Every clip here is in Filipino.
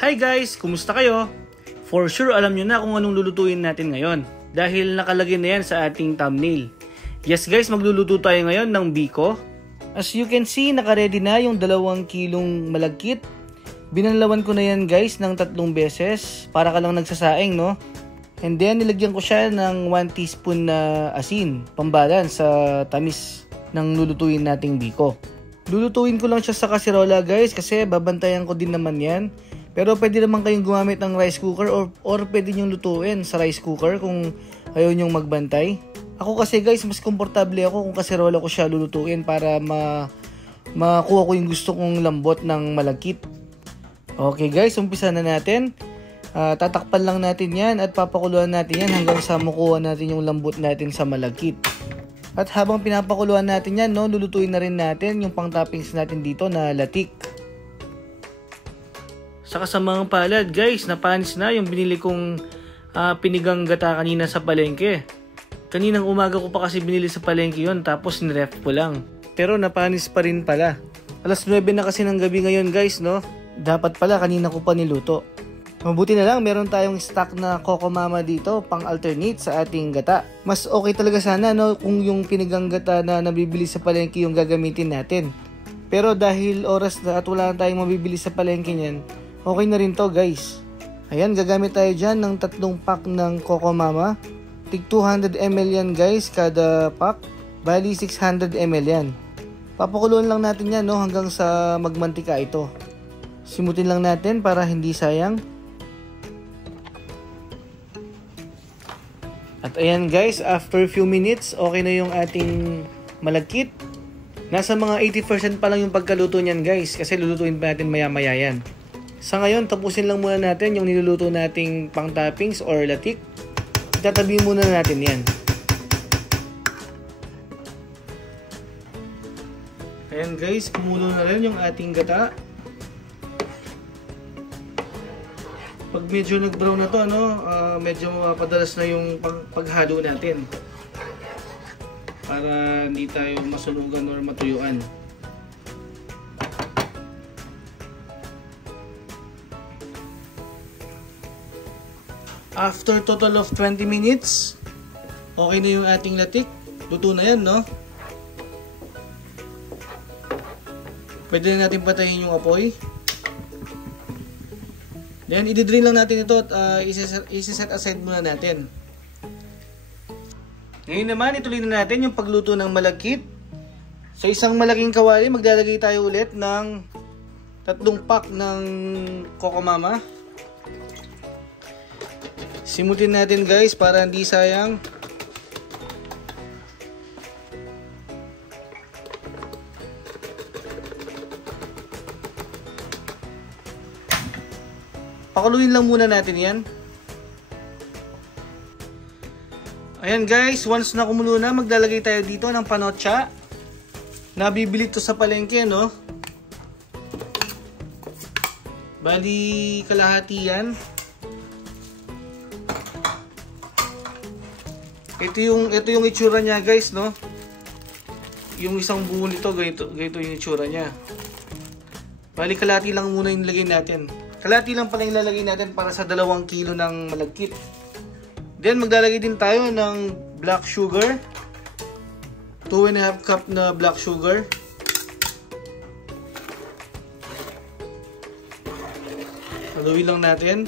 Hi guys! Kumusta kayo? For sure alam nyo na kung anong lulutuin natin ngayon dahil nakalagay na yan sa ating thumbnail. Yes guys, magluluto tayo ngayon ng biko. As you can see, nakaredy na yung 2 kilong malagkit. Binanlawan ko na yan guys ng 3 beses para ka lang nagsasaing, no? And then nilagyan ko siya ng 1 teaspoon na asin, pambalance sa tamis ng lulutuin nating biko. Lulutuin ko lang siya sa kasirola guys kasi babantayan ko din naman yan. Pero pwede naman kayong gumamit ng rice cooker or pwede nyong lutuin sa rice cooker kung ayaw nyong magbantay. Ako kasi guys, mas komportable ako kung kasirola ko siya lulutuin para makuha ko yung gusto kong lambot ng malagkit. Okay guys, umpisa na natin. Tatakpan lang natin yan at papakuluan natin yan hanggang sa makuha natin yung lambot natin sa malagkit. At habang pinapakuluan natin yan, no, lulutuin na rin natin yung pang toppings natin dito na latik. Sa kasamang palad guys, napanis na yung binili kong pinigang gata kanina sa palengke. Kaninang umaga ko pa kasi binili sa palengke yon, tapos niref ko lang. Pero napanis pa rin pala. Alas 9 na kasi ng gabi ngayon guys, no? Dapat pala kanina ko pa niluto. Mabuti na lang meron tayong stock na Coco Mama dito pang alternate sa ating gata. Mas okay talaga sana, no, kung yung pinigang gata na nabibili sa palengke yung gagamitin natin. Pero dahil oras na at wala tayong mabibili sa palengke niyan, okay na rin to guys. Ayan, gagamit tayo dyan ng 3 pack ng Coco Mama. Tig 200 ml yan guys kada pack. Bali 600 ml yan. Papakuluan lang natin yan, no, hanggang sa magmantika ito. Simutin lang natin para hindi sayang. At ayan guys, after few minutes, okay na yung ating malagkit. Nasa mga 80% pa lang yung pagkaluto niyan guys, kasi lulutuin pa natin maya-maya yan. Sa ngayon, tapusin lang muna natin yung niluluto nating pang toppings or latik. Itatabi muna natin yan. Ayan guys, kumulo na rin yung ating gata. Pag medyo nag-brown na to, ano, medyo mapadalas na yung paghalo natin. Para hindi tayo masunugan or matuyuan. After total of 20 minutes, okay na yung ating latik. Luto na yan, no? Pwede na natin patayin yung apoy. Then, i-drain lang natin ito at isi-set aside muna natin. Ngayon naman, ituloy na natin yung pagluto ng malagkit. Sa isang malaking kawali, maglalagay tayo ulit ng 3 pack ng Coco Mama. Simutin natin guys para hindi sayang. Pakuluin lang muna natin yan. Ayan guys, once na kumulo na, maglalagay tayo dito ng panotsa. Nabibili to sa palengke, no? Bali, kalahati yan. Ito yung itsura niya guys, no? Yung isang buo nito, ganito yung itsura niya. Bali, kalahati lang muna yung nilagay natin. Kalahati lang pala yung lalagay natin para sa 2 kilo ng malagkit. Then maglalagay din tayo ng black sugar. 2.5 cup na black sugar. Haluin lang natin.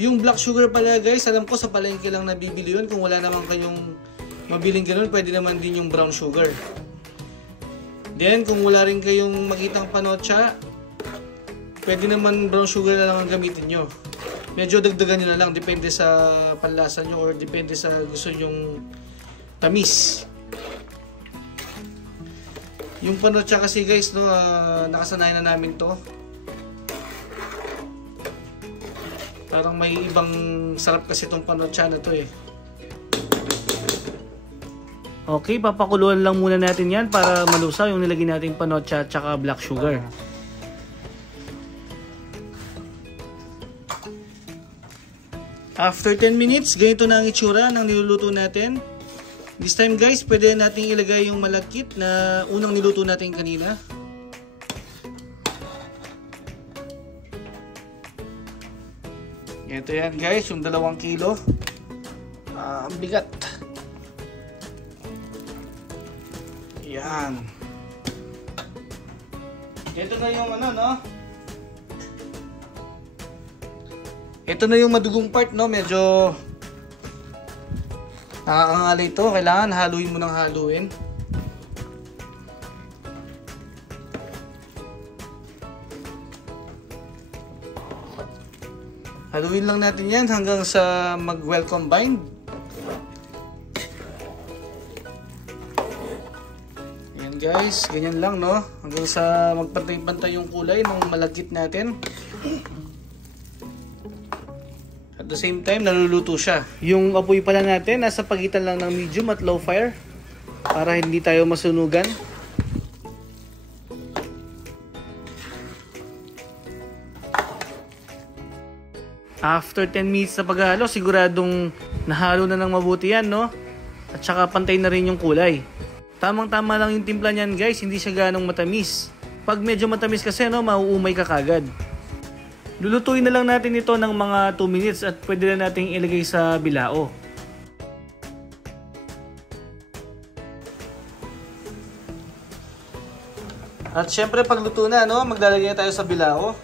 Yung black sugar pala guys, alam ko sa palengke lang nabibili yun. Kung wala naman kayong mabiling ganun, pwede naman din yung brown sugar. Then kung wala rin kayong makitang panotsa, pwede naman brown sugar na lang ang gamitin nyo. Medyo dagdagan nyo na lang. Depende sa panlasa nyo or depende sa gusto nyong tamis. Yung panotsa kasi guys, no, nakasanayan na namin to. Parang may ibang sarap kasi itong panotsa na to eh. Okay, papakuluan lang muna natin yan para malusaw yung nilagay nating panotsa at saka black sugar. After 10 minutes, ganito na ang itsura ng niluluto natin. This time guys, pwede natin ilagay yung malagkit na unang niluto natin kanina. Ito yan guys, yung 2 kilo. Ang bigat. Yan. Ito na yung ano, no? Ito na yung madugong part, no? Medyo nakakangalay ito. Kailangan haluin mo ng haluin. Haluin lang natin yan hanggang sa mag-well combined. Ayan guys, ganyan lang, no? Hanggang sa magpantay-pantay yung kulay ng malagkit natin. At the same time, naluluto siya. Yung apoy pala natin, nasa pagitan lang ng medium at low fire para hindi tayo masunugan. After 10 minutes na paghalo, siguradong nahalo na ng mabuti yan, no? At saka pantay na rin yung kulay. Tamang-tama lang yung timpla niyan guys, hindi siya ganong matamis. Pag medyo matamis kasi, no, mauumay ka kagad. Lulutuin na lang natin ito ng mga 2 minutes at pwede na natin ilagay sa bilao. At syempre pag luto na, no, maglalagay tayo sa bilao.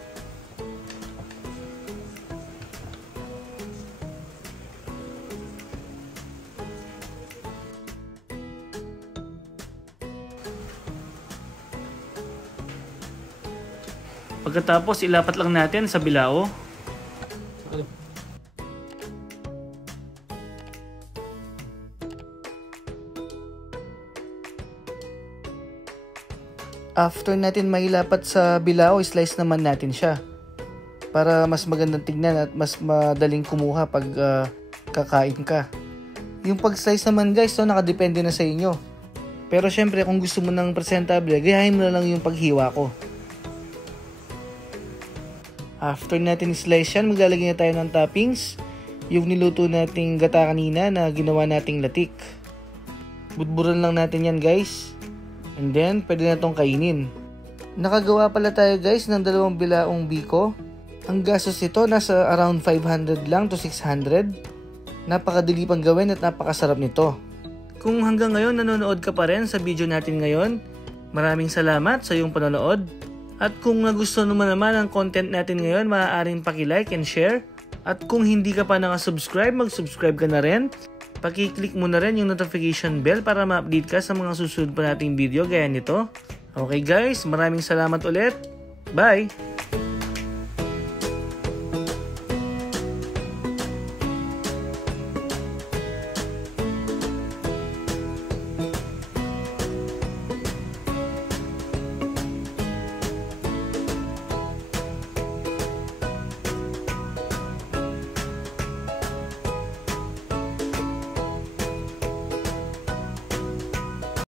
Pagkatapos ilapat lang natin sa bilao. After natin mailapat sa bilao, slice naman natin siya para mas magandang tignan at mas madaling kumuha pag kakain ka. Yung pag-slice naman guys, so nakadepende na sa inyo. Pero syempre kung gusto mo ng presentable, gayahin mo na lang yung paghiwa ko. After natin slice yan, maglalagay na tayo ng toppings. Yung niluto nating gata kanina na ginawa nating latik. Budburan lang natin yan guys. And then, pwede na itong kainin. Nakagawa pala tayo guys ng 2 bilaong biko. Ang gastos nito nasa around 500 lang to 600. Napakadali pang gawin at napakasarap nito. Kung hanggang ngayon nanonood ka pa rin sa video natin ngayon, maraming salamat sa iyong panonood. At kung nagustuhan mo naman ang content natin ngayon, maaaring paki-like and share. At kung hindi ka pa nakasubscribe, mag-subscribe ka na rin. Paki-click mo na rin yung notification bell para ma-update ka sa mga susunod pa nating video gaya nito. Okay guys, maraming salamat ulit. Bye!